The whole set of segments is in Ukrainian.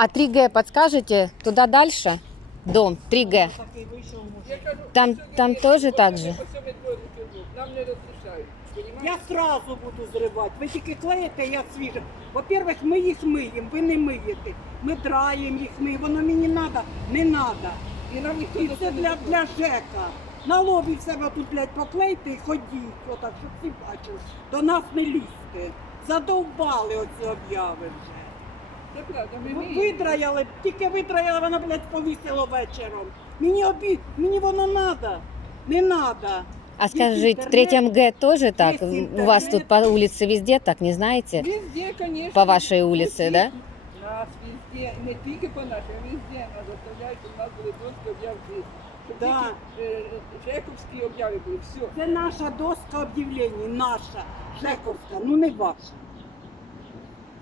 А 3Г подскажете? Туда дальше? Дом 3Г. Такий вийшов мужик. Я кажу, Там- там теж так же? Я сразу буду зривати. Ви тільки клеїте, я свіжа. Во-первых, ми їх миємо, ви не миєте. Ми драємо їх, ми. Воно мені треба, не треба. І І це для, для ЖЕКа. На лобі себе тут, блядь, поклейте і ходіть, отак, щоб всі бачили. До нас не лізьте. Задовбали оці обяви вже. Це правда, ми Ви- вміємо. Видраяли, тільки видраяли, воно, блядь, повісило вечором. Мені обід, мені воно надо. Не надо. А скажите, в интернет, третьем Г тоже так? есть У вас интернет. тут по улице везде так, не знаете? Везде, конечно. По вашей улице, да? Нас везде, не тільки по нашій, а везде нас заставляють, щоб у нас були доски об'яв здесь. Щоб Да. тільки е, Жековські об'яви були, все. Це наша доска об'явлень, наша, Жековська, ну не ваша.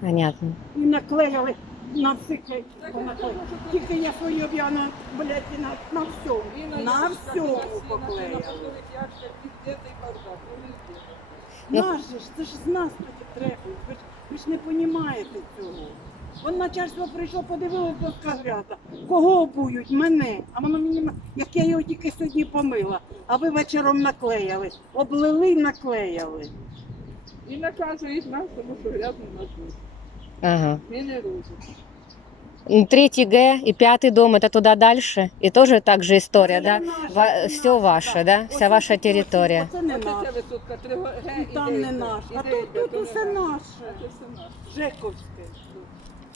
Понятно. І наклеїли на що Тільки я свої об'явлення, блядь, і на, на всьому. На всьому поклеїли. Наш же ж, це ж з нас тоді требують. Ви ж, ви ж не розумієте цього. Вон начальство прийшло, подивилось доска грязна. Кого обують? Мене. А воно мені, м- як я його тільки сьогодні помила, а ви вечором наклеїли. Облили і наклеїли. І наказують нас, тому що грязно нас. Ага. Ми не робимо. Ну, Третий Г и пятый дом это туда дальше. И тоже так же история, да? Ва- все ваше, да? Вся ваша территория. Це не Оце ця наше. висотка, три ге І і там не дев'ять. наш. І А дев'ять, тут, тут то не усе наш. наше. Це все наше. Жековське.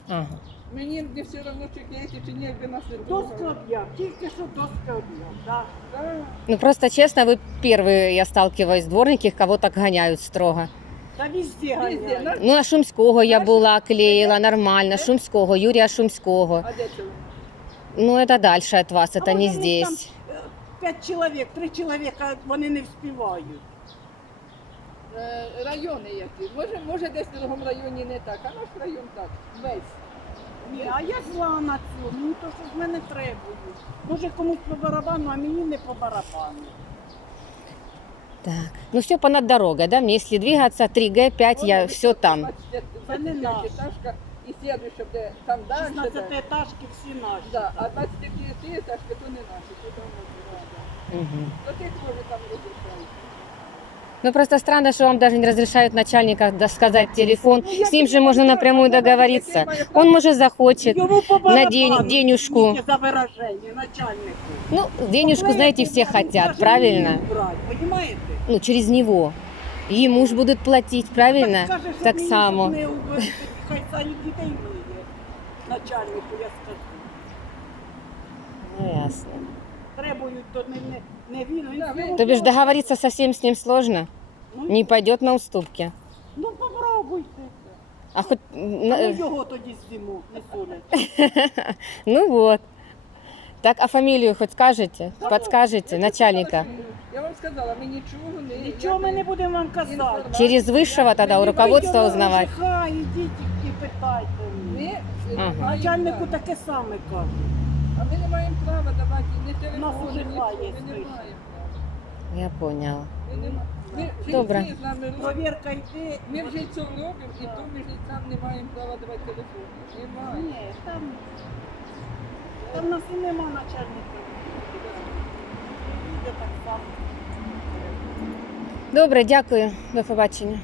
Ага. Мені не все одно, чи клеїти, чи ні, якби нас не Доска було. об'яв, тільки що доска об'яв. Да. Да. Ну просто честно, вы первые, я сталкиваюсь, дворники, кого так гоняют строго. Та везде ганяють. на- Ну, а Шумського я була, клеїла нормально. Шумського, Юрія Шумського. А де це? Ну, это дальше от вас, это не здесь. е, П'ять чоловік, три чоловіка, вони не вспівають. Е, Райони які. Може, може десь в другому районі не так, а наш район так. Весь. Ні, а я зла на цьому, ну то що з мене требують. Може комусь по барабану, а мені не по барабану. Так. Ну, все понад дорогой, да? Мне если двигаться 3Г, 5, я все там. Це не наш. Етажка і слідуюча, де там далі. 16 етажки всі наші. Да, а 25 етажки то не наші, то там не Угу. То ти теж там розрішають. Ну, просто странно, что вам даже не разрешают начальника да, сказать телефон. Ну, я С ним же тебе можно говорю, напрямую я тебе договориться. говорю, Он, может, захочет. Йому по На барабану, день- денюжку. извините За вираження, начальнику. Ну, денежку, знаете, все хотят, правильно? Брать, понимаете? Ну, через него. Ему ж будут платить, правильно? Так, скажи, щоб Так мені, само. щоб не убити, Хай самі дітей миє. Начальнику я скажу. Ну, ясно. Требують, то не, не, не він. він Да, ви- всього То бишь того. договориться совсем с ним сложно? Ну, Не пойдет на уступки. Ну попробуйте. А хоть... А на- ми його тоді з'їмо, не солять. Ну вот. Так, а фамилию хоть скажете? Подскажете, начальника? Я вам сказала, ми нічого не... Нічого ми не будемо вам казати. Через высшего тогда у руководства узнавать? Хай, ідіть і питайте. Ми, мене. е, Ага. маємо Начальнику право. таке саме каже. А ми не маємо права давати ні телефон, нас уже нічого, є ми не маємо права. Я поняла. Ми не ма- Ми Добре. жильці з нами робимо. Провірка йде. Ми в жильців робимо, і то ми жильцям не маємо права давати телефон. Немає. Ні, там, там нас і нема начальника. Буде так само. Добре, дякую. До побачення.